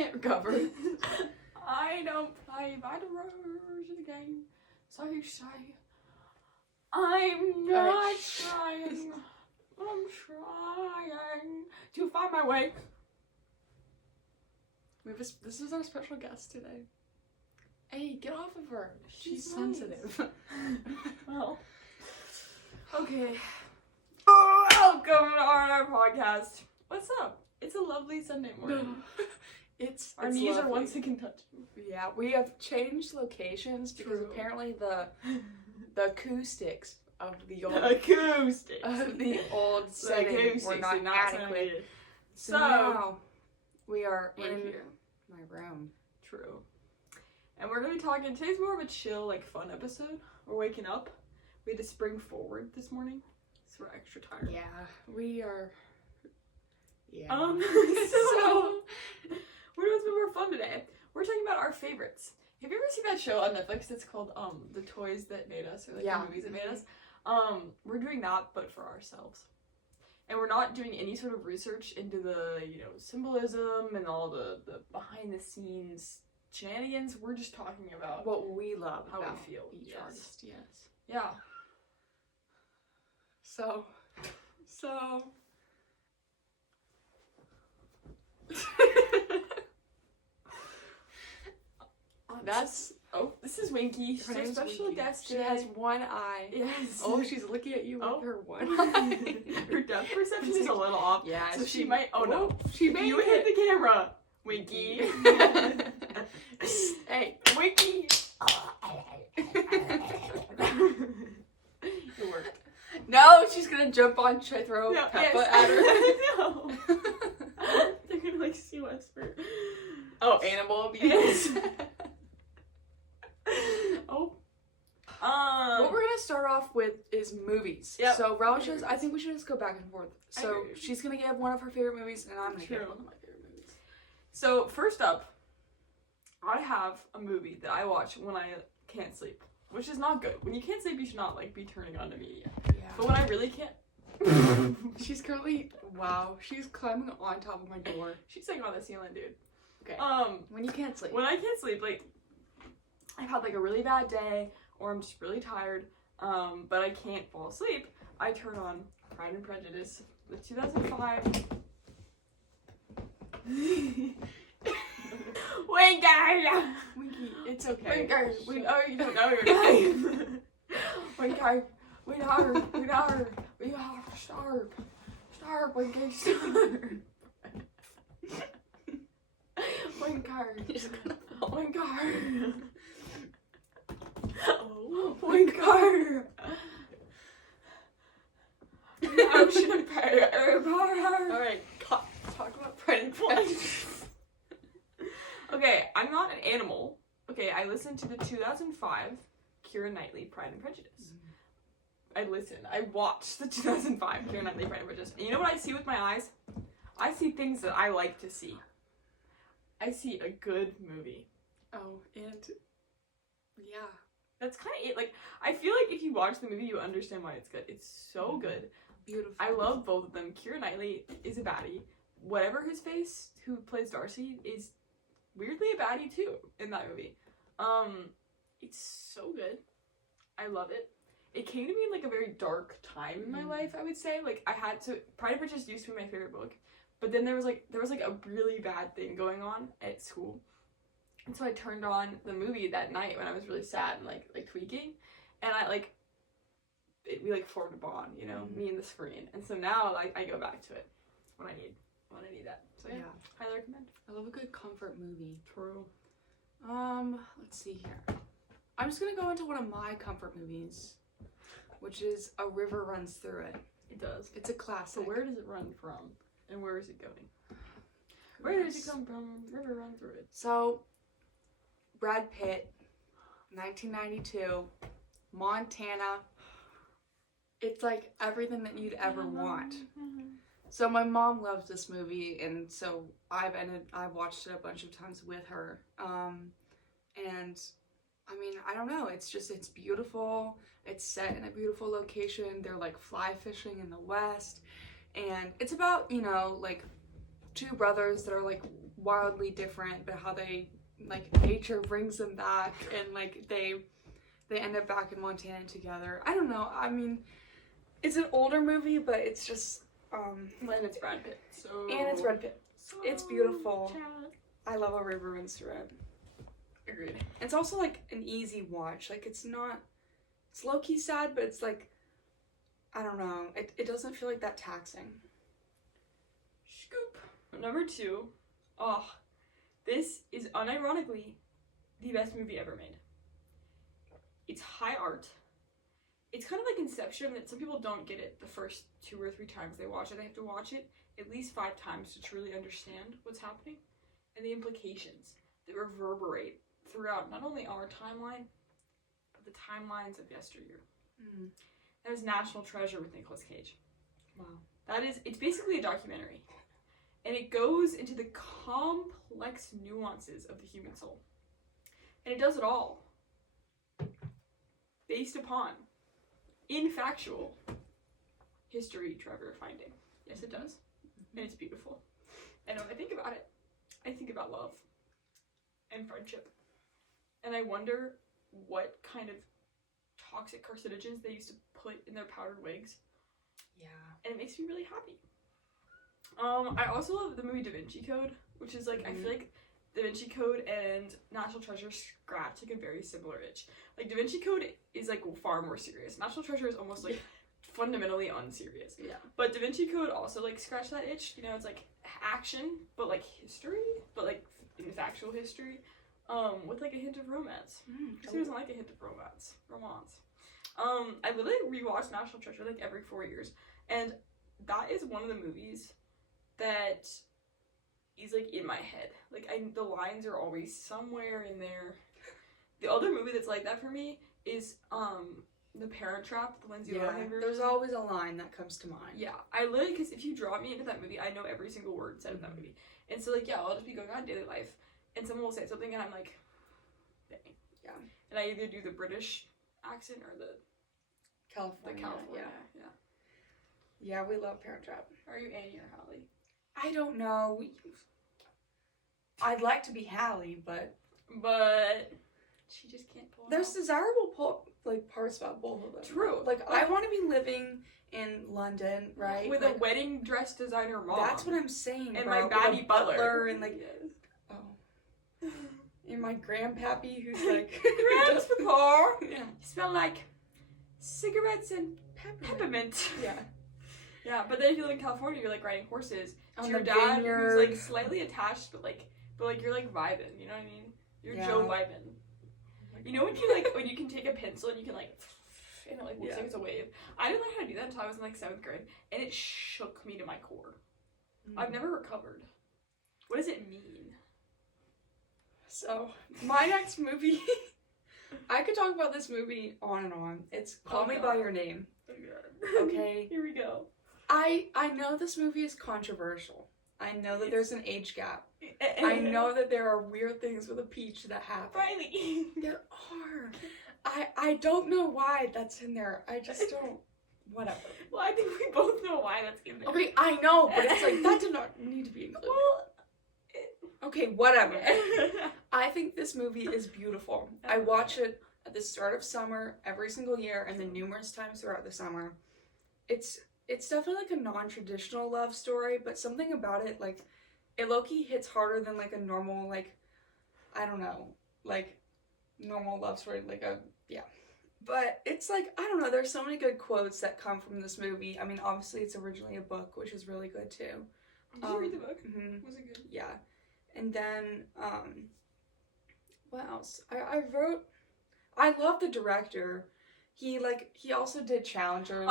can't recover. I don't play by the rules of the game. So you say, I'm not trying. I'm trying to find my way. This is our special guest today. Hey, get off of her. She's sensitive. Well, okay. Welcome to our podcast. What's up? It's a lovely Sunday morning. Our knees are once again touching. Yeah, we have changed locations because apparently the acoustics of the old setting were not adequate. So now we are in here. My room. True. And we're gonna be talking. Today's more of a chill, like fun episode. We're waking up. We had to spring forward this morning, so we're extra tired. Yeah, we are. Yeah. So we're doing something more fun today. We're talking about our favorites. Have you ever seen that show on Netflix that's called The Toys That Made Us, or like the movies that made us? We're doing that, but for ourselves. And we're not doing any sort of research into the, symbolism and all the behind the scenes shenanigans. We're just talking about what we love, how about we feel. each artist. Yes. Yeah. So this is Winky. She's our special guest today. She has one eye. Yes. Oh, she's looking at you with her one eye. Her depth perception is a little off. Yeah. So she might. Oh no. She may hit the camera, Winky. Hey, Winky. It worked. No, she's gonna jump on. Should I throw Peppa at her? No. They're gonna see whisper. Oh, animal abuse. What we're gonna start off with is movies. Yep. So I think we should just go back and forth. So she's gonna give one of her favorite movies, and I'm gonna give one of my favorite movies. So first up, I have a movie that I watch when I can't sleep, which is not good. When you can't sleep, you should not be turning on the media. Yeah. But when I really can't. She's climbing on top of my door. She's like on the ceiling, dude. Okay. When you can't sleep. When I can't sleep, like, I've had like a really bad day, or I'm just really tired, but I can't fall asleep, I turn on Pride and Prejudice, the 2005. Winky, it's okay. You don't know your name. Winky, we are starved, Winky, starved. Winky. Oh, Winky. Ocean paper. Alright, talk about Pride and Prejudice. Okay, I'm not an animal. Okay, I listened to the 2005 Keira Knightley Pride and Prejudice. I watched the 2005 Keira Knightley Pride and Prejudice. And you know what I see with my eyes? I see things that I like to see. I see a good movie. Oh, and yeah. That's kind of it. Like, I feel like if you watch the movie, you understand why it's good. It's so good. Beautiful. I love both of them. Keira Knightley is a baddie. Whatever his face, who plays Darcy, is weirdly a baddie too in that movie. It's so good. I love it. It came to me in like a very dark time in my life, I would say. Like, Pride and Prejudice used to be my favorite book, but then there was like a really bad thing going on at school. And so I turned on the movie that night when I was really sad and like tweaking, and we formed a bond, me and the screen. And so now I go back to it when I need that. So yeah, highly recommend. I love a good comfort movie. True. Let's see here. I'm just gonna go into one of my comfort movies, which is A River Runs Through It. It does. It's a classic. So where does it run from, and where is it going? Where does it come from? River Run Through It. So, Brad Pitt, 1992, Montana. It's like everything that you'd ever want. So my mom loves this movie, and so I've watched it a bunch of times with her. And I mean, I don't know, it's beautiful. It's set in a beautiful location. They're like fly fishing in the West, and it's about, like two brothers that are like wildly different, but how they, like, nature brings them back, and, like, they end up back in Montana together. I don't know. I mean, it's an older movie, but it's just, and it's Brad Pitt. and it's Brad Pitt. So It's beautiful. Chad. I love a river runs through it. Agreed. It's also, like, an easy watch. Like, it's low-key sad, but it's, like, I don't know. It doesn't feel like that taxing. Scoop. Number 2. Oh, this is unironically the best movie ever made. It's high art. It's kind of like Inception, that some people don't get it the first 2 or 3 times they watch it. They have to watch it at least 5 times to truly understand what's happening and the implications that reverberate throughout not only our timeline, but the timelines of yesteryear. That is National Treasure with Nicolas Cage. Wow. It's basically a documentary. And it goes into the complex nuances of the human soul. And it does it all based upon infactual history Trevor finding. Yes, it does. And it's beautiful. And when I think about it, I think about love and friendship. And I wonder what kind of toxic carcinogens they used to put in their powdered wigs. Yeah. And it makes me really happy. I also love the movie Da Vinci Code, which is like, I feel like Da Vinci Code and National Treasure scratch like a very similar itch. Like Da Vinci Code is like far more serious. National Treasure is almost like fundamentally unserious. Yeah. But Da Vinci Code also like scratch that itch. You know, it's like action, but like history, but like factual history, with like a hint of romance. Who doesn't like a hint of romance? I literally rewatch National Treasure like every 4 years, and that is one of the movies that is like in my head. Like the lines are always somewhere in there. The other movie that's like that for me is The Parent Trap, the Lindsay Lohan version. There's always a line that comes to mind. Yeah, I literally, because if you draw me into that movie, I know every single word said in that movie. And so like, yeah, I'll just be going on daily life, and someone will say something, and I'm like, dang. Yeah. And I either do the British accent or the California. Yeah. Yeah, we love Parent Trap. Are you Annie or Holly? I don't know. I'd like to be Hallie, but she just can't pull it there's off. desirable parts about both of them. True. Like I want to be living in London, right? With like, a wedding dress designer mom. That's what I'm saying. And bro. my baddie With a butler. and like, yes. And my grandpappy who's like, Grandpa. Yeah. You smell like cigarettes and peppermint. Yeah. Yeah, but then if you live in California, you're like riding horses to On your the dad, vineyard. who's like slightly attached, but you're like vibing. You know what I mean? You're Joe vibing. You know when you can take a pencil and you can like, and it like looks like it's a wave. I didn't learn how to do that until I was in like 7th grade, and it shook me to my core. I've never recovered. What does it mean? So my next movie, I could talk about this movie on and on. It's Call Me by Your Name. Okay. Here we go. I know this movie is controversial. I know that there's an age gap. I know that there are weird things with a peach that happen. Riley. There are. I don't know why that's in there. I just don't. Whatever. Well, I think we both know why that's in there. Okay, I know, but it's like that did not need to be included. Well, okay, whatever. I think this movie is beautiful. I watch it at the start of summer every single year, and then numerous times throughout the summer. It's definitely like a non-traditional love story, but something about it, like, it low-key hits harder than like a normal, like, I don't know, like, normal love story, like yeah. But it's like, I don't know, there's so many good quotes that come from this movie. I mean, obviously it's originally a book, which is really good too. Did you read the book? Mm-hmm. Was it good? Yeah. And then, what else? I love the director. He also did Challengers.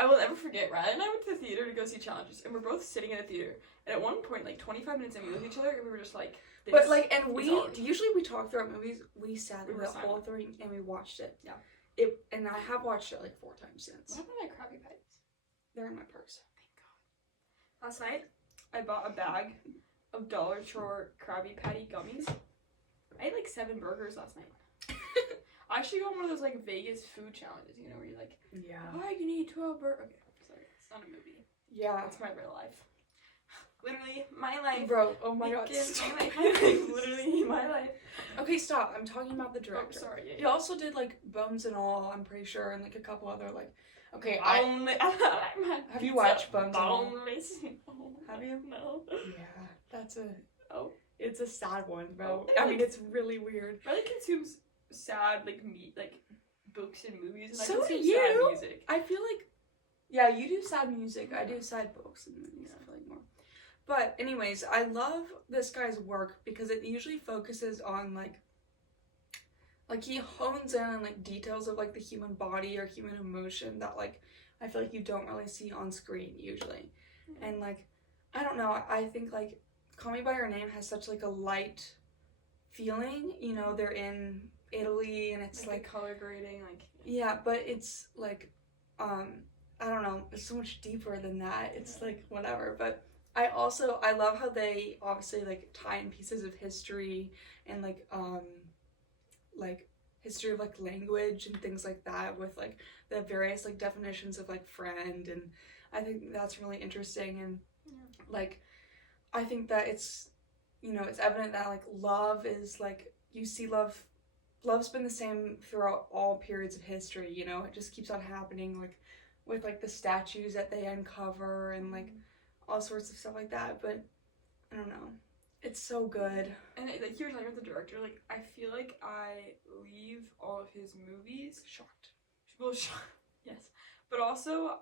I will never forget, Rad and I went to the theater to go see Challengers, and we're both sitting in the theater, and at one point, like 25 minutes in, we looked at each other, and we were just like, this but like, and usually we talk throughout movies, we sat in the whole thing, and we watched it. Yeah. And I have watched it like 4 times since. What happened to my Krabby Patties? They're in my purse. Thank God. Last night, I bought a bag of Dollar Tree Krabby Patty gummies. I ate like 7 burgers last night. I actually got one of those like Vegas food challenges, you know, where you're like, Yeah. oh, you can eat 12 burgers. Okay, sorry, it's not a movie. Yeah. It's my real life. Literally, my life. Bro, oh my god. My life. Literally, my life. Okay, stop. I'm talking about the director. Oh, sorry. Yeah, He also did like Bones and All, I'm pretty sure, and like a couple other like. Okay, have you watched Bones and All? Have you? No. Yeah, that's a. Oh. It's a sad one, bro. I mean, it's really weird. Riley consumes sad like books and movies, and So I consume do you. sad music. I feel like. Yeah, you do sad music. I do sad books and movies. I feel like more. But anyways, I love this guy's work because it usually focuses on like he hones in on like details of like the human body or human emotion that like I feel like you don't really see on screen usually. And like I don't know, I think like Call Me by Your Name has such like a light feeling, you know, they're in Italy and it's like color grading, like yeah, but it's like I don't know, it's so much deeper than that. It's like whatever, but I love how they obviously like tie in pieces of history and like history of like language and things like that with like the various like definitions of like friend, and I think that's really interesting. And like I think that it's, you know, it's evident that like love is like you see love's been the same throughout all periods of history, you know, it just keeps on happening like with like the statues that they uncover and like all sorts of stuff like that. But I don't know, it's so good. And like you were talking about the director, like I feel like I leave all of his movies Shocked. well yes, but also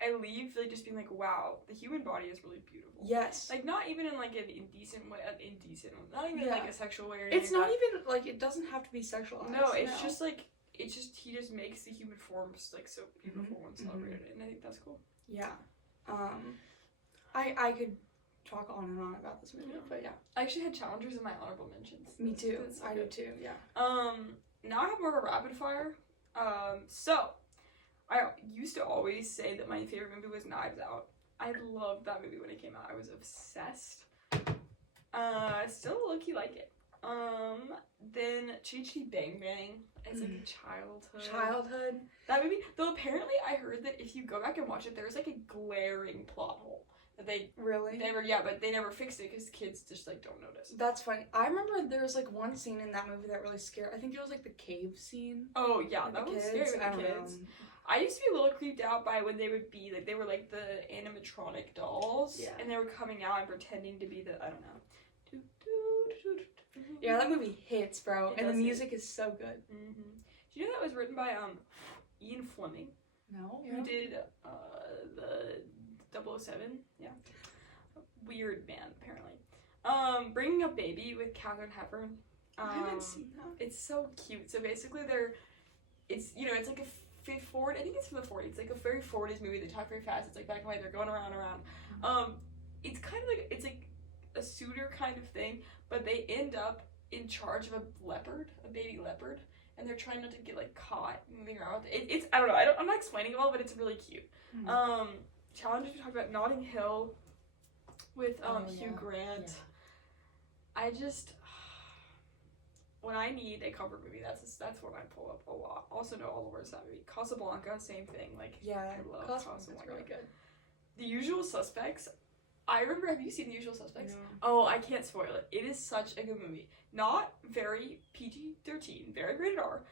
I leave like just being like, wow, the human body is really beautiful. Yes. Like not even in like an indecent way, not even in like a sexual way or it's anything not even like it doesn't have to be sexualized. No, it's just like he just makes the human forms like so beautiful and celebrated, and I think that's cool. Yeah. I could talk on and on about this movie, but yeah. I actually had challengers in my honorable mentions. Me too. I do too, yeah. Now I have more of a rapid fire. So I used to always say that my favorite movie was Knives Out. I loved that movie when it came out. I was obsessed. Still low-key like it. Then Chitty Chitty Bang Bang as like a childhood. That movie, though apparently I heard that if you go back and watch it, there's like a glaring plot hole that they never fixed it because kids just like don't notice. That's funny. I remember there was like one scene in that movie that really scared. I think it was like the cave scene. Oh yeah, that was scary with the kids. I used to be a little creeped out by when they would be like, they were like the animatronic dolls, and they were coming out and pretending to be the, I don't know. Yeah, that movie hits, bro, and the music is so good. Do you know that was written by Ian Fleming? No. Who did the 007? Yeah. Weird man, apparently. Bringing Up Baby with Katharine Hepburn. I haven't seen that. It's so cute. So basically it's like a forward, I think it's from the 40s. It's like a very 40s movie. They talk very fast. It's like black and white. They're going around. It's kind of like, it's like a suitor kind of thing, but they end up in charge of a baby leopard, and they're trying not to get like caught moving around with it. It's I don't know. I'm not explaining it well, but it's really cute. Challenges we talked about Notting Hill with Hugh Grant. Yeah. I just when I need a comfort movie, that's what I pull up a lot. Also know all the words of that movie. Casablanca, same thing. Like I love Casablanca. Really good. The Usual Suspects. I remember, have you seen The Usual Suspects? No. Oh, I can't spoil it. It is such a good movie. Not very PG-13, very rated R,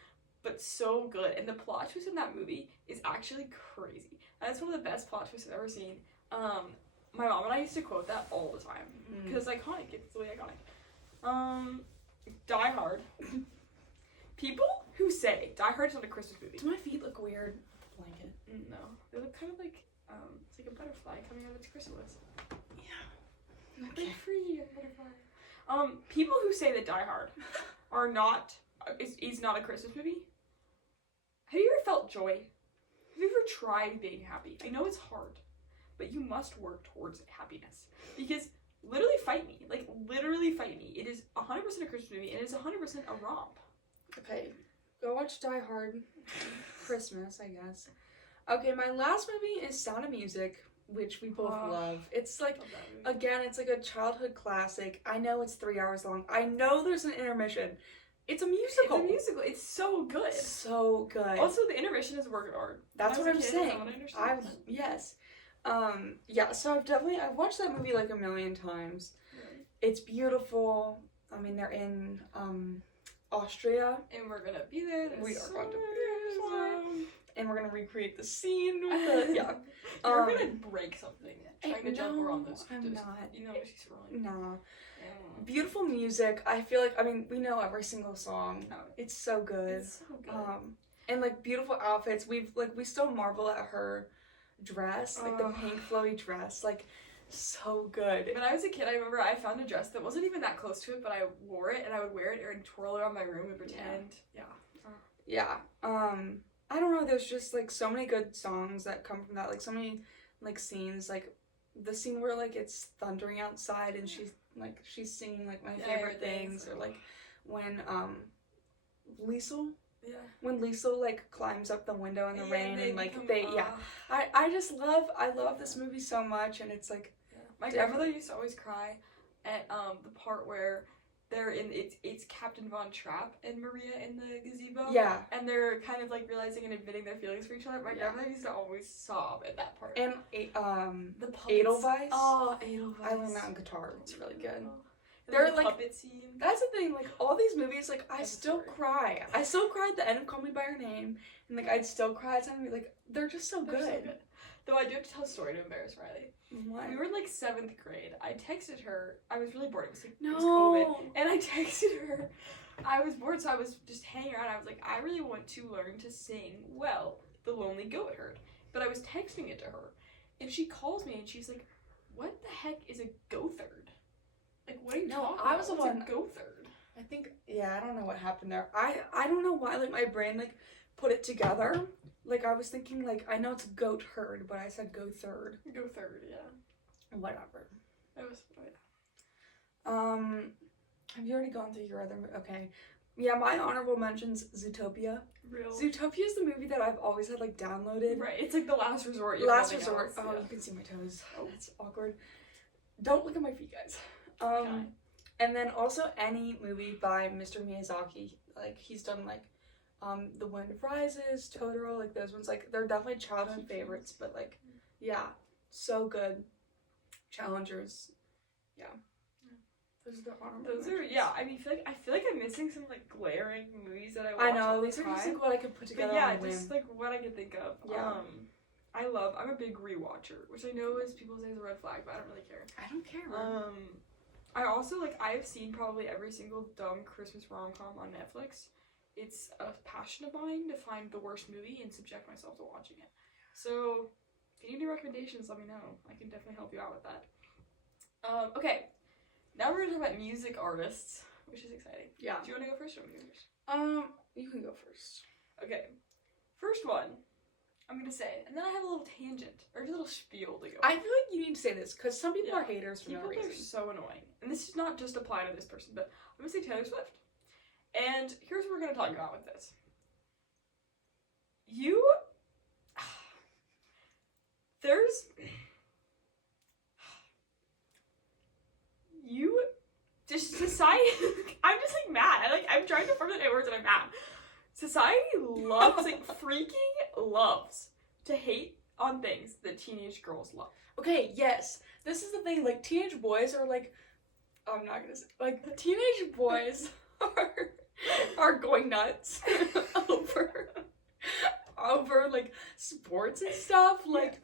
but so good. And the plot twist in that movie is actually crazy. That's one of the best plot twists I've ever seen. My mom and I used to quote that all the time. Because it's iconic. It's really iconic. Die Hard. People who say Die Hard is not a Christmas movie. Do my feet look weird? Blanket. No. They look kind of like, it's like a butterfly coming out of its chrysalis. Okay. Free butterfly. People who say that Die Hard is not a Christmas movie. Have you ever felt joy? Have you ever tried being happy? I know it's hard, but you must work towards happiness. Because literally fight me. Like literally fight me. It is 100% a Christmas movie, and it is 100% a romp. Okay, go watch Die Hard. Christmas, I guess. Okay, my last movie is Sound of Music, which we both love. It's like, again, it's like a childhood classic. I know it's 3 hours long. I know there's an intermission. It's a musical. It's so good. So good. Also, the intermission is a work of art. That's what I'm saying. Yes. Yeah, so I've watched that movie like a million times. Really? It's beautiful. I mean, they're in Austria. And we're gonna be there. We are going to be there. there. And we're gonna recreate the scene with the, yeah. You're gonna break something trying to jump no, around those. I'm not. You know she's rolling. Nah. Yeah. Beautiful music. I feel like, I mean, we know every single song. No. It's so good. It's so good. And like beautiful outfits. We still marvel at her dress, like the pink flowy dress, like so good. When I was a kid, I remember I found a dress that wasn't even that close to it, but I wore it and I would wear it and twirl around my room and pretend. Yeah. I don't know, there's just like so many good songs that come from that, like so many like scenes, like the scene where like it's thundering outside and she's singing like my favorite things, or like when Liesel Yeah. when Liesel like climbs up the window in the rain and like I love this movie so much, and it's like my grandmother used to always cry at the part where they're in it's Captain Von Trapp and Maria in the gazebo. Yeah. And they're kind of like realizing and admitting their feelings for each other. My grandmother used to always sob at that part. And the puppets. Edelweiss. Oh, Edelweiss. I learned that on guitar. It's really good. They're They're like puppet scene. That's the thing, like all these movies, like I still cry. I still cry at the end of Call Me by Your Name, and like I'd still cry at the end. Like they're just so good. So good. Though I do have to tell a story to embarrass Riley. What? We were in like 7th grade. I texted her. I was really bored. It was like No. it was COVID, and I texted her. I was bored, so I was just hanging around. I was like, I really want to learn to sing well, "The Lonely Goat Herd," but I was texting it to her, and she calls me and she's like, "What the heck is a goatherd? Like, what are you talking about? I was the one. What's a goatherd?" I think I don't know what happened there. I don't know why like my brain like put it together. Like I was thinking like I know it's goat herd, but I said go third. Goatherd, yeah. Whatever. It was. Oh, yeah. Have you already gone through your other? Okay. Yeah, my honorable mentions Zootopia. Real. Zootopia is the movie that I've always had like downloaded. Right. It's like the last resort. Last resort. Else. Oh, Yeah. you can see my toes. Oh, that's awkward. Don't look at my feet, guys. Okay. And then also any movie by Mr. Miyazaki. Like he's done like The Wind Rises, Totoro, like those ones. Like they're definitely childhood favorites, but like yeah, so good. Challengers. Yeah. Those are the honorable mentions. Yeah. I mean, I feel like I'm missing some like glaring movies that I watch. I know all the these are just time. like what I could put together. But yeah, on a whim. just like what I can think of. Yeah. I'm a big rewatcher, which I know is people say is a red flag, but I don't really care. I don't care. I also like I've seen probably every single dumb Christmas rom-com on Netflix. It's a passion of mine to find the worst movie and subject myself to watching it. So if you need any recommendations, let me know. I can definitely help you out with that. Okay, now we're gonna talk about music artists, which is exciting. Yeah. Do you want to go first or want me to go first? You can go first. Okay, first one. I'm gonna say, and then I have a little tangent or just a little spiel to go. I feel like you need to say this because some people are haters for no People reason. are so annoying, and this is not just apply to this person, but I'm gonna say Taylor Swift. And here's what we're gonna talk about with this. Just society. I'm just like mad. I'm trying to formulate my words and I'm mad. Society loves, loves to hate on things that teenage girls love. Okay, yes. This is the thing, like, teenage boys are, like, I'm not gonna say, like, teenage boys are going nuts over, like, sports and stuff. Like,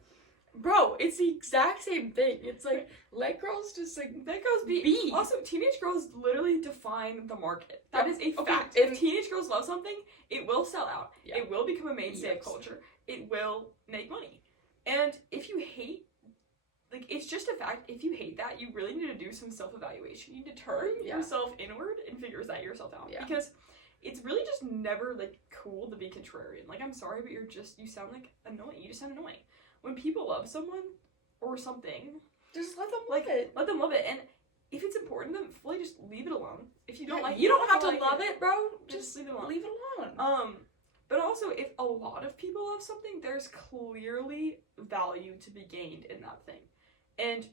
bro, it's the exact same thing. It's, like, let girls just, like, let girls be. Also, teenage girls literally define the market. That is a fact. Okay, if teenage girls love something, it will sell out. Yeah. It will become a mainstay of culture. It will make money. And if you hate, like, it's just a fact, if you hate that, you really need to do some self-evaluation. You need to turn yourself inward and figure yourself out. Yeah. Because it's really just never, like, cool to be contrarian. Like, I'm sorry, but you sound, like, annoying. You just sound annoying. When people love someone or something, just let them love it. Let them love it. And if it's important to them, fully just leave it alone. If you don't like it, you don't have to like love it, bro. Just leave it alone. Leave it alone. But also, if a lot of people love something, there's clearly value to be gained in that thing. And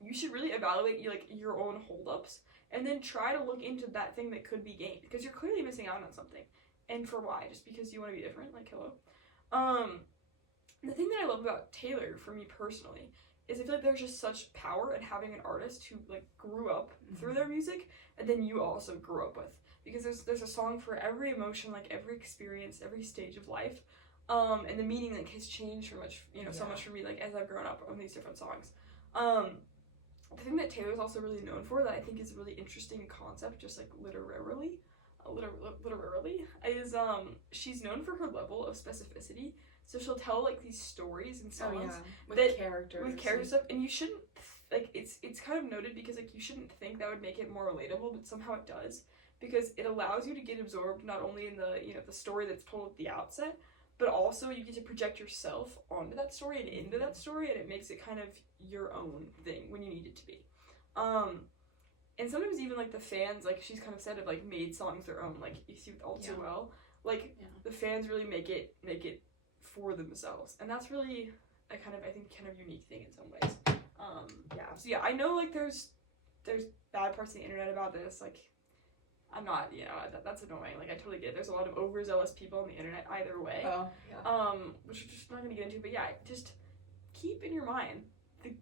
you should really evaluate your own holdups and then try to look into that thing that could be gained. Because you're clearly missing out on something. And for why? Just because you want to be different? Like, hello. the thing that I love about Taylor, for me personally, is I feel like there's just such power in having an artist who like grew up through their music, and then you also grew up with, because there's a song for every emotion, like every experience, every stage of life, and the meaning like has changed so much, so much for me, like as I've grown up on these different songs. The thing that Taylor's also really known for that I think is a really interesting concept, just like literarily, is she's known for her level of specificity. So she'll tell like these stories and songs with characters stuff, and you shouldn't like it's kind of noted because like you shouldn't think that would make it more relatable, but somehow it does, because it allows you to get absorbed not only in the the story that's told at the outset, but also you get to project yourself onto that story and into that story, and it makes it kind of your own thing when you need it to be. And sometimes even like the fans, like she's kind of said, have like made songs their own. Like you see with All Too Well, like the fans really make it for themselves, and that's really a kind of unique thing in some ways. So I know like there's bad parts of the internet about this. Like I'm not, that's annoying. Like I totally get it. There's a lot of overzealous people on the internet either way. Which we're just not gonna get into. But yeah, just keep in your mind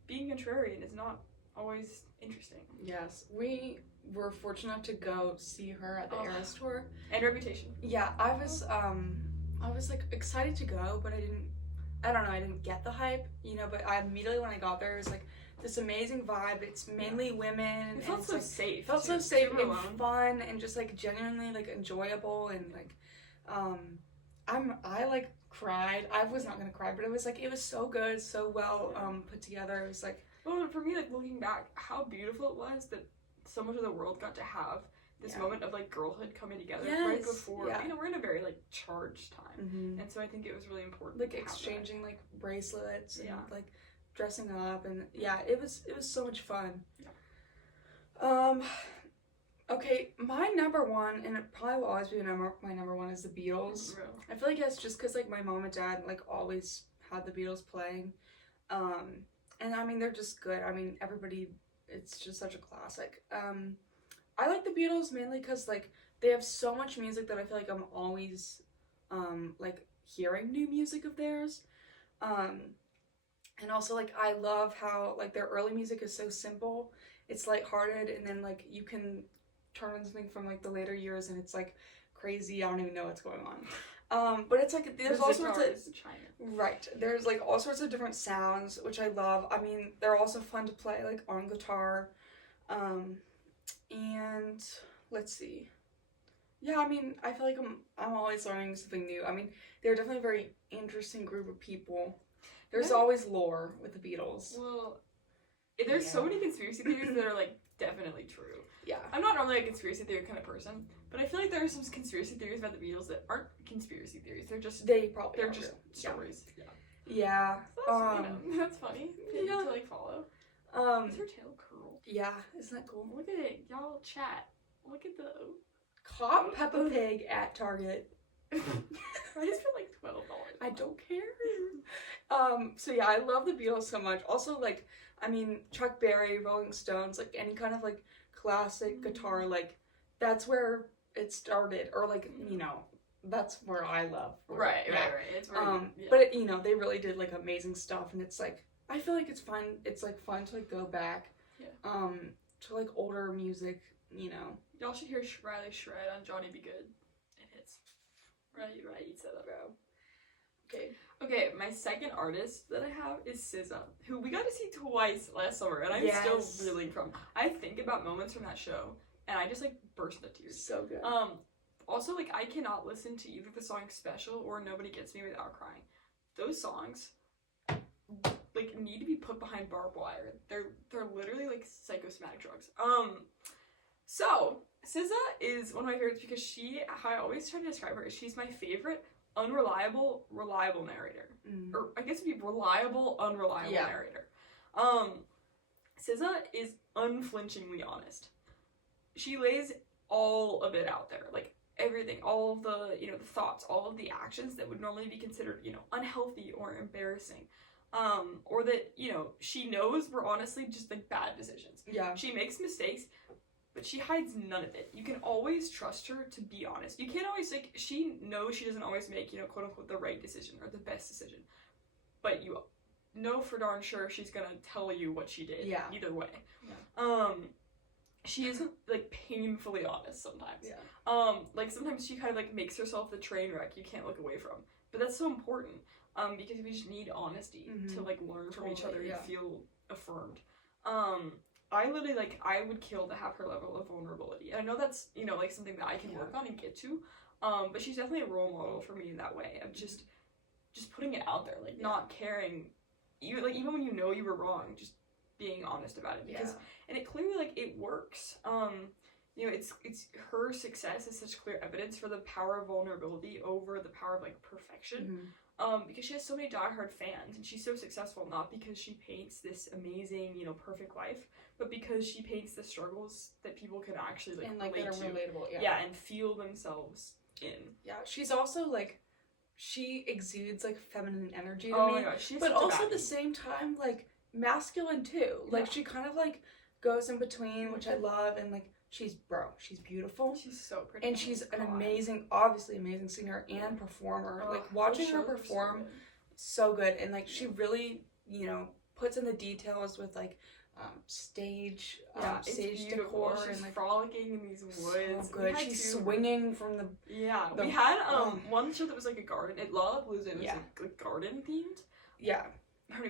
being contrarian is not always interesting. Yes, we were fortunate enough to go see her at the Eras tour and Reputation. Yeah, I was like excited to go, but I didn't get the hype, but I immediately when I got there, it was like this amazing vibe. It's mainly women. It felt so safe. It felt so safe and fun and just like genuinely like enjoyable, and like I like cried. I was not gonna cry, but it was so good, so well put together. It was like, well, for me, like looking back, how beautiful it was that so much of the world got to have this moment of like girlhood coming together right before we're in a very like charged time, and so I think it was really important, like exchanging like bracelets and like dressing up, and it was so much fun. Okay, my number one, and it probably will always be my number one, is the Beatles. I feel like it's just because like my mom and dad like always had the Beatles playing, and I mean they're just good. I mean everybody, it's just such a classic. I like the Beatles mainly because like they have so much music that I feel like I'm always like hearing new music of theirs, and also like I love how like their early music is so simple, it's lighthearted, and then like you can turn on something from like the later years and it's like crazy. I don't even know what's going on. But it's like there's all sorts of there's like all sorts of different sounds, which I love. I mean they're also fun to play like on guitar. And let's see. Yeah, I mean, I feel like I'm always learning something new. I mean, they're definitely a very interesting group of people. There's always lore with the Beatles. Well, there's so many conspiracy theories that are like definitely true. Yeah. I'm not normally a conspiracy theory kind of person, but I feel like there are some conspiracy theories about the Beatles that aren't conspiracy theories. They're just stories. Yeah. That's funny. To like follow. Is her tail curled? Yeah, isn't that cool? Look at it, y'all. Chat. Look at the cop Peppa Pig at Target. Price for like $12. I don't care. So yeah, I love the Beatles so much. Also, like, I mean, Chuck Berry, Rolling Stones, like any kind of like classic guitar, like that's where it started, or like that's where I love. Right. It's very, but they really did like amazing stuff, and it's like I feel like it's fun. It's like fun to like go back, to like older music. Y'all should hear Riley Shred on Johnny Be Good. It hits. Right, set up, bro. Okay, my second artist that I have is SZA, who we got to see twice last summer, and I'm still reeling from. I think about moments from that show, and I just like burst into tears. So good. Also, like I cannot listen to either the song Special or Nobody Gets Me without crying. Those songs like need to be put behind barbed wire. They're literally like psychosomatic drugs. So SZA is one of my favorites because how I always try to describe her is she's my favorite unreliable, reliable narrator. Or I guess it'd be reliable, unreliable narrator. SZA is unflinchingly honest. She lays all of it out there, like everything, all of the, the thoughts, all of the actions that would normally be considered, unhealthy or embarrassing. Or that, she knows were honestly just like bad decisions. Yeah. She makes mistakes, but she hides none of it. You can always trust her to be honest. You can't always, she knows she doesn't always make, quote unquote, the right decision or the best decision. but you know for darn sure she's gonna tell you what she did. Yeah. Either way. Yeah. She is like painfully honest sometimes. Yeah. Like sometimes she kind of like makes herself the train wreck you can't look away from. But that's so important. Because we just need honesty to like learn from each other and feel affirmed. I literally like I would kill to have her level of vulnerability. And I know that's, you know, like something that I can work on and get to. But she's definitely a role model for me in that way of just putting it out there, like not caring. You like even when you know you were wrong, just being honest about it because and it clearly like it works. You know, it's her success is such clear evidence for the power of vulnerability over the power of like perfection. Because she has so many diehard fans and she's so successful not because she paints this amazing, you know, perfect life, but because she paints the struggles that people can actually like and like relate that are to. relatable. Yeah, and feel themselves in. Yeah, she's also like she exudes like feminine energy to Oh me. my gosh, she's but such a also at the baddie. same time like masculine too. Like she kind of like goes in between, which I love, and like she's beautiful. She's so pretty. And she's an amazing, obviously amazing singer and performer. Like watching her perform, so good. And like she really, you know, puts in the details with like stage stage decor. She's and like frolicking in these woods. So good. She's swinging from the we had one show that was like a garden. Lollapalooza was like garden themed. Yeah.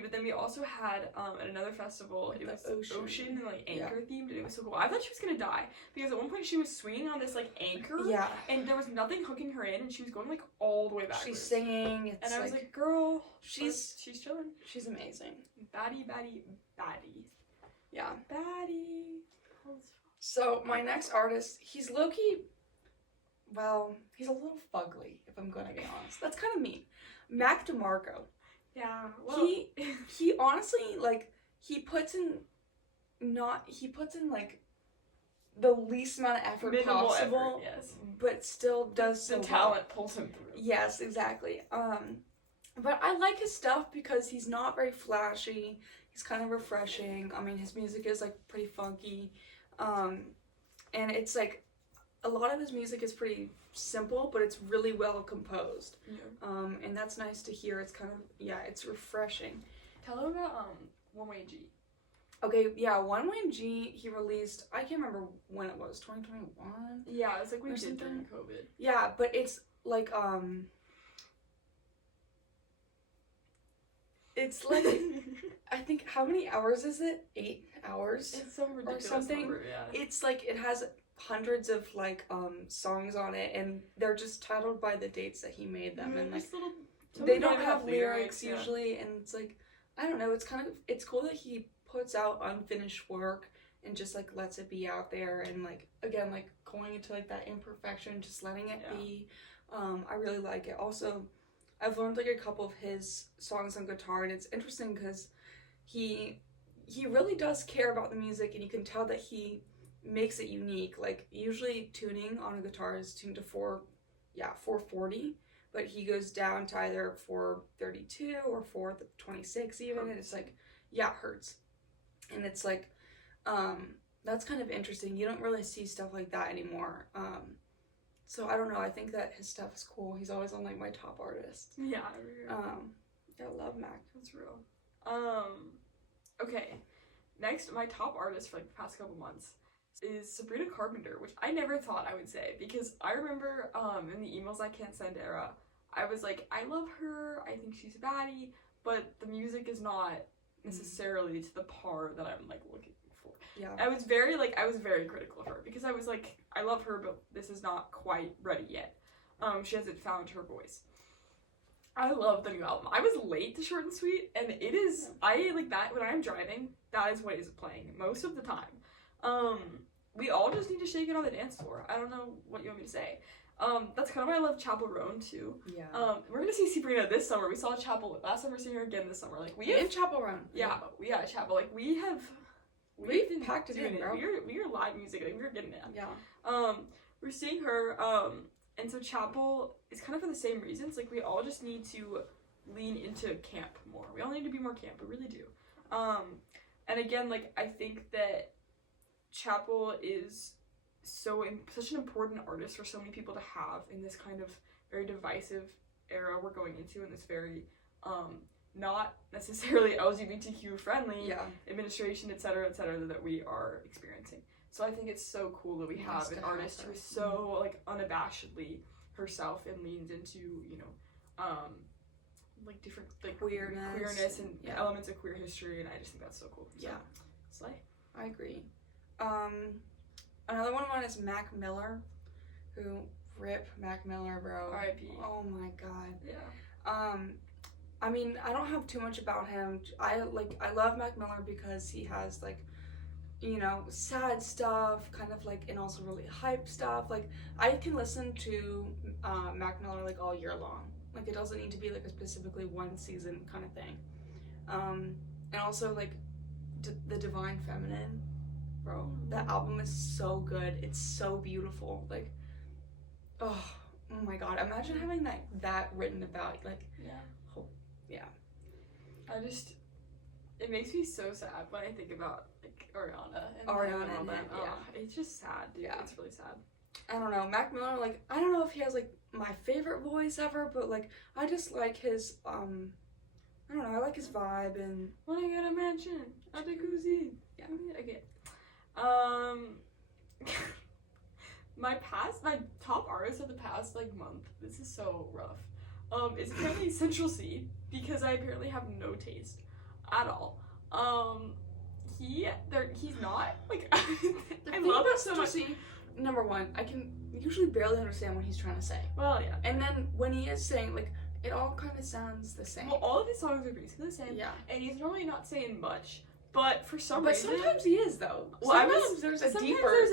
But then we also had at another festival, it was ocean and like anchor themed, and it was so cool. I thought she was gonna die because at one point she was swinging on this like anchor, and there was nothing hooking her in, and she was going like all the way backwards. She's singing, and I was like, girl, she's chilling. She's amazing. Baddie. Yeah. Baddie. So my next artist, he's low-key, well, he's a little fugly, if I'm gonna be honest. That's kind of mean. Mac DeMarco. Yeah, well, he honestly like he puts in like the least amount of effort minimal possible, yes, but still does the talent pulls him through. Yes, exactly. But I like his stuff because he's not very flashy. He's kind of refreshing. I mean, his music is like pretty funky, and it's like a lot of his music is pretty simple, but it's really well composed. And that's nice to hear. It's kind of it's refreshing. Tell her about One Way G. Okay, yeah, One Way G he released. I can't remember when it was. 2021. Yeah, it's like we did during COVID. Yeah, but it's like it's like I think how many hours is it? 8 hours. It's some ridiculous or something. Number, yeah. It's like it has hundreds of like songs on it, and they're just titled by the dates that he made them, and like they don't have lyrics usually, and it's like I don't know, it's cool that he puts out unfinished work and just like lets it be out there, and like again like going into like that imperfection, just letting it be. I really like it. Also, I've learned like a couple of his songs on guitar, and it's interesting because he really does care about the music, and you can tell that he makes it unique. Like usually tuning on a guitar is tuned to 440, but he goes down to either 432 or 426 even, and it's like hertz, and it's like that's kind of interesting. You don't really see stuff like that anymore. So I don't know, I think that his stuff is cool. He's always on like my top artists. Yeah. I love Mac. That's real. Okay, next, my top artist for like the past couple months is Sabrina Carpenter, which I never thought I would say, because I remember in the emails I can't send era, I was like, I love her, I think she's a baddie, but the music is not necessarily to the par that I'm like looking for. Yeah. I was very critical of her because I was like, I love her, but this is not quite ready yet. She hasn't found her voice. I love the new album. I was late to Short and Sweet, and it is, I like that when I'm driving, that is what is playing most of the time. We all just need to shake it on the dance floor. I don't know what you want me to say. That's kind of why I love Chapel Roan too. Yeah. We're gonna see Sabrina this summer. We saw Chapel last summer, seeing her again this summer. Like in Chapel Roan. Yeah, Chapel. Like we've been packed it in, bro. We are live music. Like we're getting it. Yeah. We're seeing her. And so Chapel is kind of for the same reasons. Like we all just need to lean into camp more. We all need to be more camp. We really do. And again, like I think that Chapel is such an important artist for so many people to have in this kind of very divisive era we're going into, in this very not necessarily LGBTQ friendly Yeah. administration, etc., that we are experiencing. So I think it's so cool that we have an artist who is so like unabashedly herself and leans into, you know, like different like queerness and elements of queer history, and I just think that's so cool. So, yeah. Slay. I agree. Another one of mine is Mac Miller, who rip Mac Miller, bro. R.I.P. Oh my god. Yeah. I mean, I don't have too much about him. I love Mac Miller because he has like, you know, sad stuff, kind of like, and also really hype stuff. Like, I can listen to Mac Miller like all year long. Like, it doesn't need to be like a specifically one season kind of thing. And also like the Divine Feminine, bro. That album is so good. It's so beautiful. Like, oh my god. Imagine having that written about, like, yeah. It makes me so sad when I think about like Ariana and him, that. yeah. It's just sad, dude. Yeah. It's really sad. I don't know, Mac Miller, like, I don't know if he has like my favorite voice ever, but like I just like his I don't know, I like his vibe. And when I get a mansion at the cuisine. Yeah. Okay. My top artist of the past like month, this is so rough, is apparently Central C, because I apparently have no taste at all. He's not like I love it so much. Number one, I can usually barely understand what he's trying to say. Well, yeah. And then when he is saying, like, it all kind of sounds the same. Well, all of his songs are basically the same. Yeah. And he's normally not saying much, but for some reason. But sometimes he is, though. Well, sometimes there's a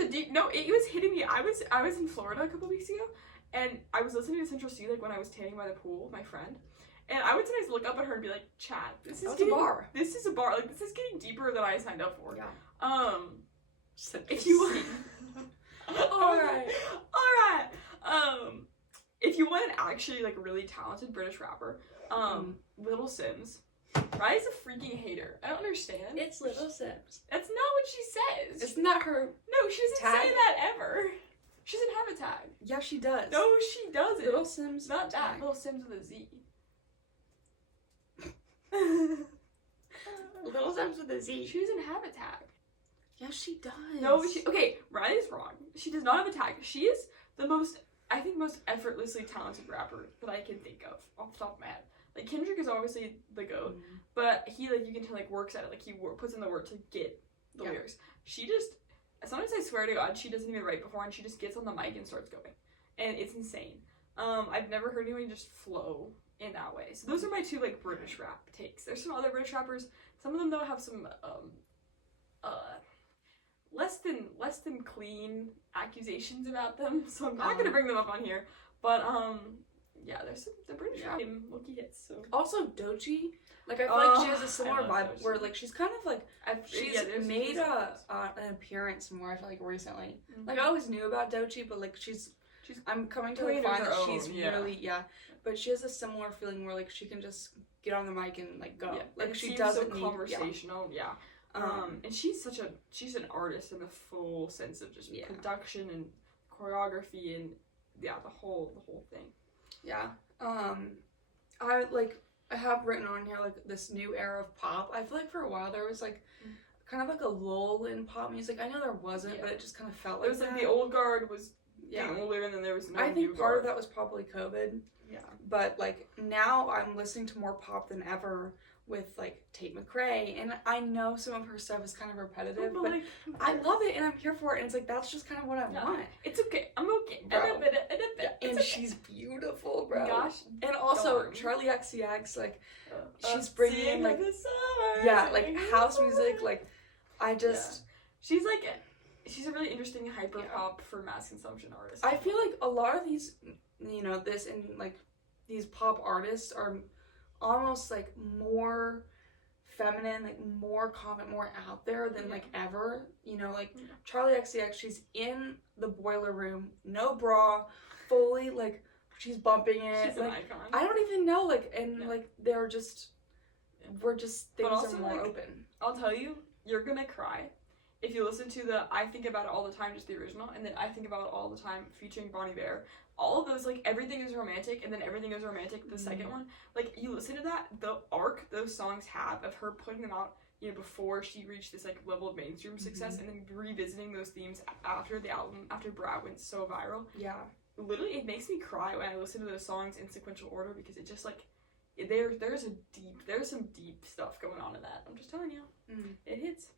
deep. No, it was hitting me. I was in Florida a couple weeks ago, and I was listening to Central C like when I was tanning by the pool with my friend. And I would sometimes look up at her and be like, "Chat, this is a bar. This is a bar. Like, this is getting deeper than I signed up for." Yeah. If you want. All right. If you want an actually like really talented British rapper, Little Sims. Riley's a freaking hater. I don't understand. It's Little Sims. That's not what she says. Isn't that her? No, she doesn't tag? say that ever. She doesn't have a tag. Yeah, she does. No, she doesn't. Little Sims. Not that. Tag. Little Sims with a Z. Little Sims with a Z. She doesn't have a tag. Yeah, she does. No, okay, Riley's wrong. She does not have a tag. She is the most effortlessly talented rapper that I can think of off the top of my head. Like, Kendrick is obviously the GOAT, but he, like, you can tell, like, works at it. Like, he puts in the work to get the lyrics. She just, sometimes I swear to God, she doesn't even write before, and she just gets on the mic and starts going. And it's insane. I've never heard anyone just flow in that way. So those are my two, like, British rap takes. There's some other British rappers. Some of them, though, have some, less than clean accusations about them, so I'm not gonna bring them up on here. But yeah, there's the British rap Loki hits. So also Doechii, like, I feel like she has a similar vibe Doechii. where, like, she's kind of like she's made an appearance more, I feel like, recently. Like, I always knew about Doechii, but like I'm coming to like find that she's really but she has a similar feeling where like she can just get on the mic and like go. Like, she doesn't need conversational. And she's an artist in the full sense of just production and choreography and the whole thing. Yeah. I have written on here like this new era of pop. I feel like for a while there was like kind of like a lull in pop music. I know there wasn't, but it just kind of felt like it was like the old guard was getting older, and then there was no I think new part guard. of that was probably COVID. Yeah. But like now I'm listening to more pop than ever with like Tate McRae, and I know some of her stuff is kind of repetitive, but like, I love it and I'm here for it, and it's like that's just kind of what I want. It's okay. I'm okay. Bro. And okay. She's beautiful, bro. Gosh. And also Charlie XCX, like she's bringing in like like house music. Like I just she's a really interesting hyper pop for mass consumption artist. I feel like a lot of these, you know, this and like these pop artists are almost like more feminine, like more confident, more out there than like ever, you know, like Charlie XCX, she's in the boiler room, no bra, fully like she's bumping it. She's like, an icon. I don't even know, like, and like they're just things also, are more like, open. I'll tell you, you're gonna cry if you listen to the I Think About It All the Time, just the original, and then I Think About It All the Time featuring Bonnie Bear, all of those, like, Everything Is Romantic, and then Everything Is Romantic, the second one, like, you listen to that, the arc those songs have of her putting them out, you know, before she reached this, like, level of mainstream success, and then revisiting those themes after the album, after Brat went so viral. Yeah. Literally, it makes me cry when I listen to those songs in sequential order, because it just, like, there's some deep stuff going on in that. I'm just telling you. It hits.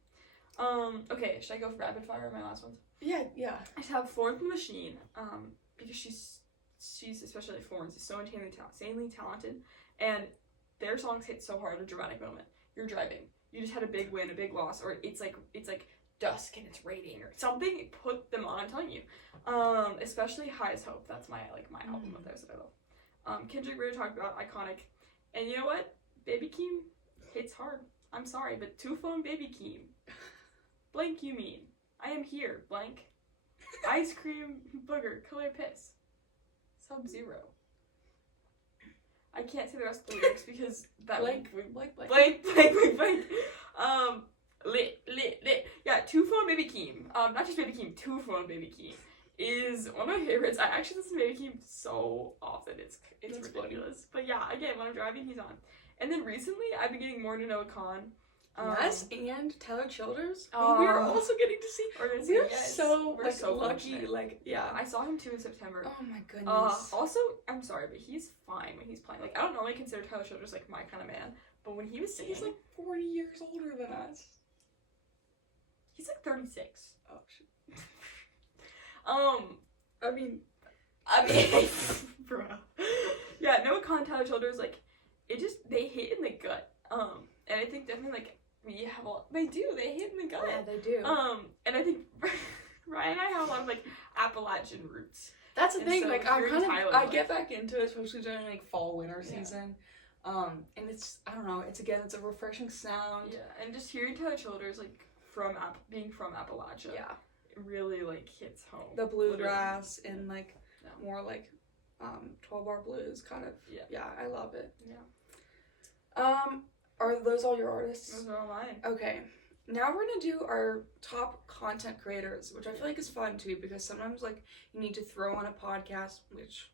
Okay, should I go for rapid fire, my last ones? Yeah. I have Florence and the Machine, because she's especially like Florence is so insanely talented, and their songs hit so hard at a dramatic moment. You're driving, you just had a big win, a big loss, or it's like dusk and it's raining or something. Put them on, I'm telling you. Especially High as Hope. That's my album of theirs that I love. Kendrick we already talked about, iconic, and you know what? Baby Keem hits hard. I'm sorry, but Two Phone Baby Keem. Blank you mean. I am here, blank. Ice cream booger, color piss. Sub-Zero. I can't say the rest of the lyrics because that blank. Lit. Yeah, Two Phone Baby Keem. Not just Baby Keem, Two Phone Baby Keem is one of my favorites. I actually listen to Baby Keem so often. It's ridiculous. But yeah, again, when I'm driving, he's on. And then recently, I've been getting more to know Khan. Yes, and Tyler Childers. We are also getting to see. We're so lucky. Fortunate. Like, yeah. I saw him too in September. Oh my goodness. Also, I'm sorry, but he's fine when he's playing. Like, I don't normally consider Tyler Childers like my kind of man, but when he was singing, He's like 40 years older than us. He's like 36. Oh shit. I mean, bro. Yeah, Noah Khan, Tyler Childers, like, they hit in the gut. And I think definitely, like, we have they hit in the gut. Yeah, they do. And I think Ryan and I have a lot of, like, Appalachian roots. That's the thing, so like, I get back into it, especially during, like, fall, winter season. And it's, I don't know, it's a refreshing sound. Yeah, and just hearing Tyler Childers, like, being from Appalachia. Yeah. It really, like, hits home. The bluegrass and, like, more, like, 12-bar blues, kind of. Yeah, I love it. Yeah. Are those all your artists? Those are all mine. Okay. Now we're gonna do our top content creators, which I feel like is fun too, because sometimes, like, you need to throw on a podcast, which,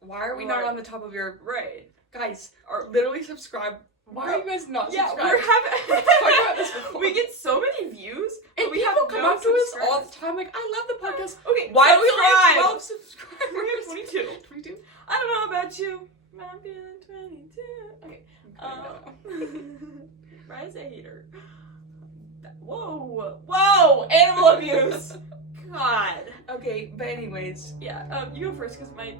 why are we not on the top of your, right, guys, are literally subscribe. Why are you guys not subscribed? Yeah, we're Let's talk about this before. we get so many views, and we people have come no up to us all the subscribers. time, like, I love the podcast. Okay, Why do we only have 12 subscribers? We have 22. 22? I don't know about you, but I'm feeling 22. Okay. Ryan's a hater. Whoa! Animal abuse. God. Okay, but anyways, Yeah. You go first because my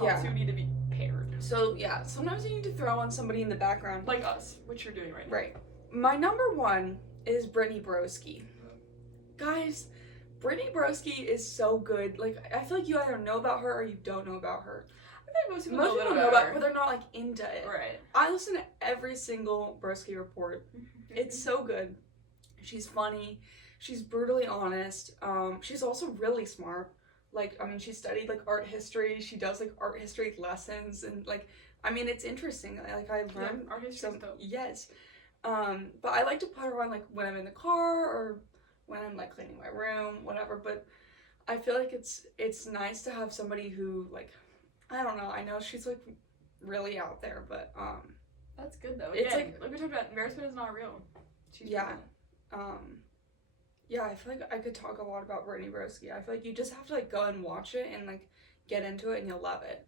Yeah. top two need to be paired. so yeah, sometimes you need to throw on somebody in the background. Like us, which you're doing right now. Right. My number one is Brittany Broski. Guys, Brittany Broski is so good. Like, I feel like you either know about her or you don't know about her. I think most people Most people know about her, but they're not, like, into it. Right. I listen to every single Broski report. It's so good. She's funny. She's brutally honest. She's also really smart. Like, I mean, she studied, like, art history. She does, like, art history lessons. And, like, I mean, it's interesting. Like, I learned art history stuff. Yes. But I like to put her on, like, when I'm in the car or when I'm, like, cleaning my room, whatever. But I feel like it's nice to have somebody who, like, I don't know. I know she's, like, really out there, but that's good though. It's like we talked about, embarrassment is not real. She's yeah. Yeah, I feel like I could talk a lot about Brittany Broski. I feel like you just have to, like, go and watch it and, like, get into it and you'll love it.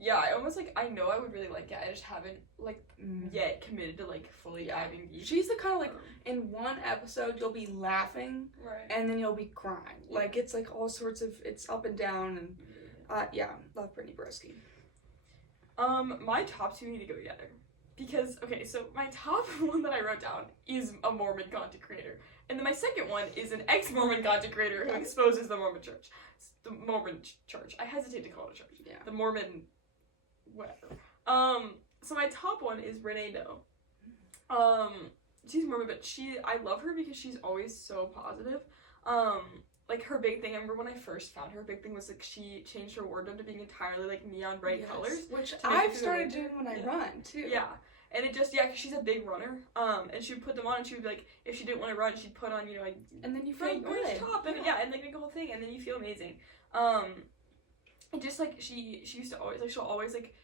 Yeah, I almost, like, I know I would really like it. I just haven't, like, yet committed to, like, fully diving deep. She's the kind of, like, in one episode you'll be laughing, right, and then you'll be crying. Like, it's, like, all sorts of, it's up and down, and yeah, love Brittany Broski. My top two need to go together. Because, okay, so my top one that I wrote down is a Mormon content creator. And then my second one is an ex-Mormon content creator who exposes the Mormon church. The Mormon church. I hesitate to call it a church. Yeah. The Mormon whatever. So my top one is Renee No. She's Mormon, but I love her because she's always so positive. Like, her big thing, I remember when I first found her big thing was, like, she changed her wardrobe to being entirely, like, neon bright colors. Which I've started doing when I run, too. Yeah. And it just, 'cause she's a big runner, and she would put them on, and she would be like, if she didn't want to run, she'd put on, like, and then you feel bright orange good. top, and and like make a whole thing, and then you feel amazing. And just like she used to always, like, she'll always like,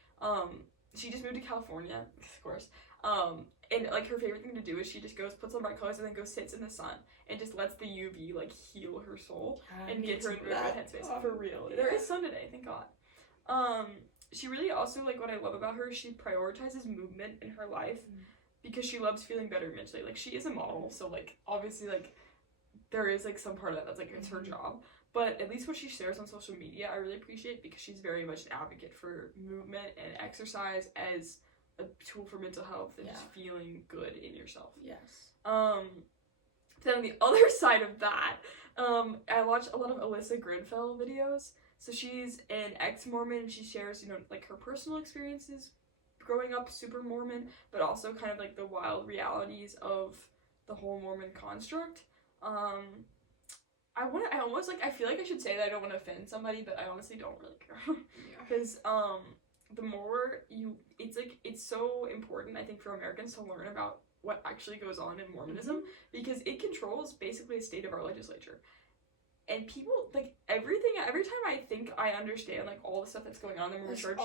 she just moved to California, of course, and like her favorite thing to do is she just goes, puts on bright colors, and then goes sits in the sun and just lets the UV like heal her soul and get her into a good headspace. For real, there is sun today, thank God. She really also, like, what I love about her is she prioritizes movement in her life because she loves feeling better mentally. Like, she is a model, so like obviously like there is like some part of that that's like it's her job. But at least what she shares on social media, I really appreciate because she's very much an advocate for movement and exercise as a tool for mental health and just feeling good in yourself. Yes. Then on the other side of that, I watch a lot of Alyssa Grenfell videos. So she's an ex-Mormon, and she shares, like, her personal experiences growing up super Mormon, but also kind of like the wild realities of the whole Mormon construct. I feel like I should say that I don't want to offend somebody, but I honestly don't really care. Because the more it's so important, I think, for Americans to learn about what actually goes on in Mormonism, because it controls basically the state of our legislature. And people, like, every time I think I understand, like, all the stuff that's going on in the Mormon church,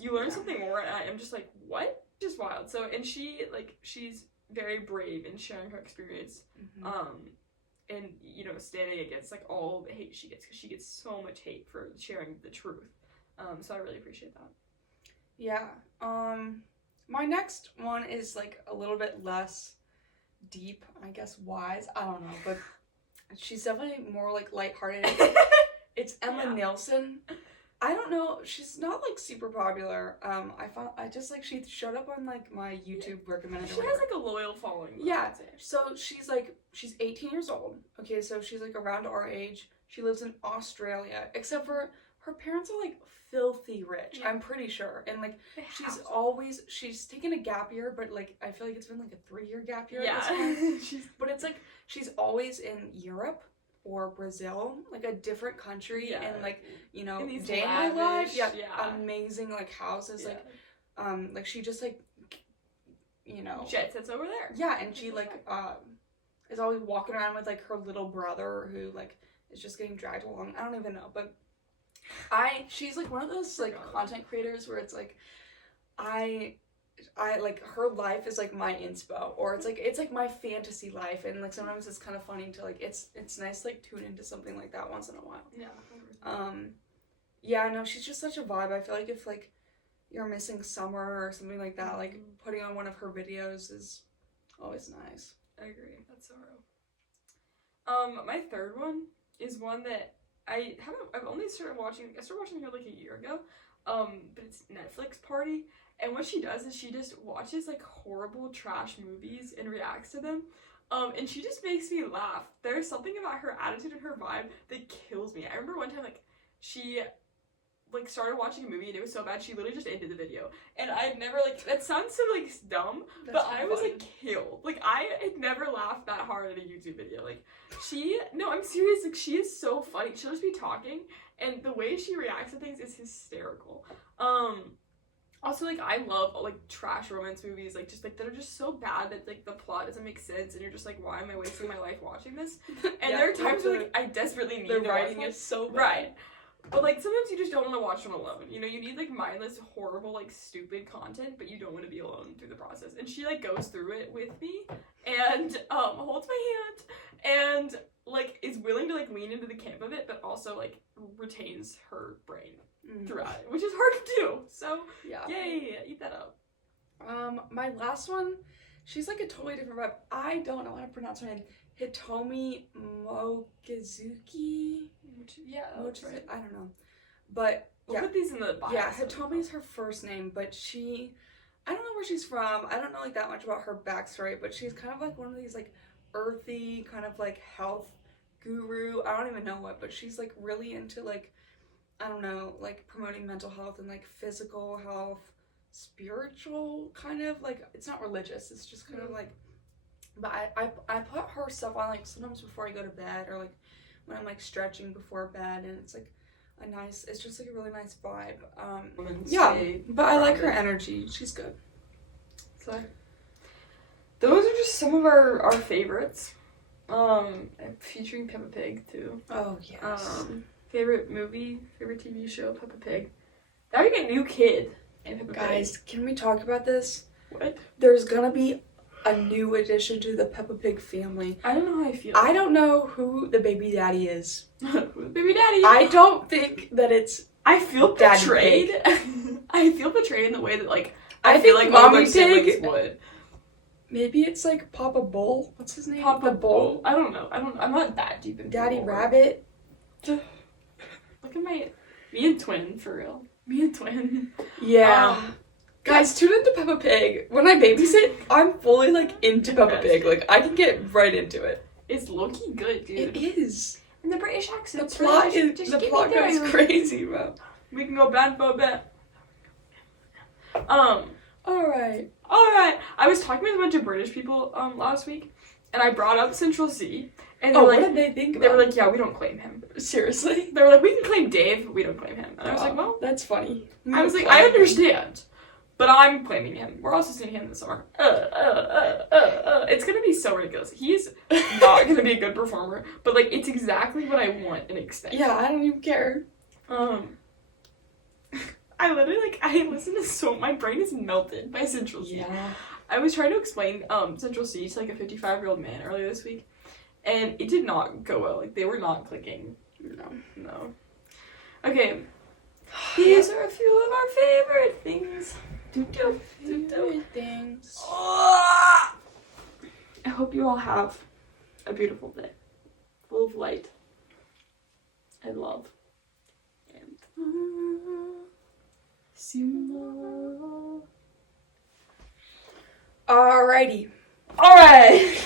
you learn something more, and I'm just like, what? Just wild. So, and she's very brave in sharing her experience, and, standing against, like, all the hate she gets, because she gets so much hate for sharing the truth. So I really appreciate that. Yeah. My next one is, like, a little bit less deep, I guess, wise. I don't know, but she's definitely more, like, lighthearted. It's Emma Nielsen. I don't know. She's not, like, super popular. She showed up on, like, my YouTube recommended. She has, like, a loyal following. Yeah. So she's 18 years old. Okay, so she's, like, around our age. She lives in Australia, except for her parents are, like, filthy rich. I'm pretty sure. And, like, she's taken a gap year, but, like, I feel like it's been, like, a 3-year gap year at this point. But it's, like, she's always in Europe or Brazil, like, a different country, and, like, day in my life, amazing, like, houses, like, she just, like, jet sets over there. Yeah, and she, like, is always walking around with, like, her little brother who, like, is just getting dragged along. I don't even know, but she's, like, one of those, like, content creators where it's, like, I like, her life is, like, my inspo, or it's like my fantasy life, and, like, sometimes it's kind of funny to, like, it's nice to, like, tune into something like that once in a while. No, she's just such a vibe. I feel like if, like, you're missing summer or something like that, like, putting on one of her videos is always nice. I agree. That's so real. My third one is one that I've only started watching. I started watching her like a year ago. But it's Netflix Party, and what she does is she just watches, like, horrible trash movies and reacts to them. And she just makes me laugh. There's something about her attitude and her vibe that kills me. I remember one time, like, she, like, started watching a movie and it was so bad she literally just ended the video. And I had never, like, that sounds so, like, dumb, but I was, like, killed. Like, I had never laughed that hard at a YouTube video. Like, no, I'm serious, like, she is so funny. She'll just be talking, and the way she reacts to things is hysterical. Also, like, I love, like, trash romance movies, like, just, like, that are just so bad that, like, the plot doesn't make sense, and you're just like, why am I wasting my life watching this? And there are times where, like, I desperately need to watch the writing is so bad. Right. But, like, sometimes you just don't want to watch them alone. You need, like, mindless, horrible, like, stupid content, but you don't want to be alone through the process. And she, like, goes through it with me, and, holds my hand, and, like, is willing to, like, lean into the camp of it, but also, like, retains her brain throughout it, which is hard to do. So, yay, eat that up. My last one, she's, like, a totally different vibe. I don't know how to pronounce her name. Hitomi Mochizuki? That's right. I don't know. But, we'll put these in the bio. Yeah, Hitomi's her first name, but I don't know where she's from. I don't know, like, that much about her backstory, but she's kind of, like, one of these, like, earthy, kind of, like, health guru. I don't even know what, but she's, like, really into, like, I don't know, like, promoting mental health and, like, physical health, spiritual, kind of, like, it's not religious, it's just kind of, like, but I put her stuff on, like, sometimes before I go to bed, or, like, when I'm, like, stretching before bed, and it's, like, it's just, like, a really nice vibe. But I like her energy. She's good. So those are just some of our favorites. Featuring Peppa Pig too. Oh yes. Favorite movie, favorite TV show, Peppa Pig. Having a new kid in Peppa Pig. Guys, can we talk about this? What? There's gonna be a new addition to the Peppa Pig family. I don't know how I feel. I don't know who the baby daddy is. Who's baby daddy? I don't think that it's. I feel Daddy betrayed. Pig. I feel betrayed in the way that like I feel think like all Mommy their siblings Pig- would. Maybe it's like Papa Bull. What's his name? Papa the Bull. I don't know. I'm not that deep into Daddy lore. Rabbit. Look at me and Twin for real. Me and Twin. Yeah. Um, Guys, tune into Peppa Pig. When I babysit, I'm fully like into Peppa Pig. Like I can get right into it. It's low-key good, dude. It is. And the British The accent. plot goes crazy, bro. We can go bad for a bit. Alright. I was talking with a bunch of British people last week, and I brought up Central C, and they Oh, were what like, did they think they about were like, yeah, we don't claim him. seriously? They were like, we can claim Dave, but we don't claim him. And I was like, well, that's funny. I was like, I understand, but I'm claiming him. We're also seeing him this summer. It's gonna be so ridiculous. He's not gonna be a good performer, but like, it's exactly what I want and expect. Yeah, I don't even care. I literally I listened to my brain is melted by Central C. Yeah. I was trying to explain Central C to like a 55-year-old man earlier this week, and it did not go well. Like they were not clicking. No. Okay. These are a few of our favorite things. Favorite things. I hope you all have a beautiful day, full of light and love. And see you tomorrow. Alrighty. All right.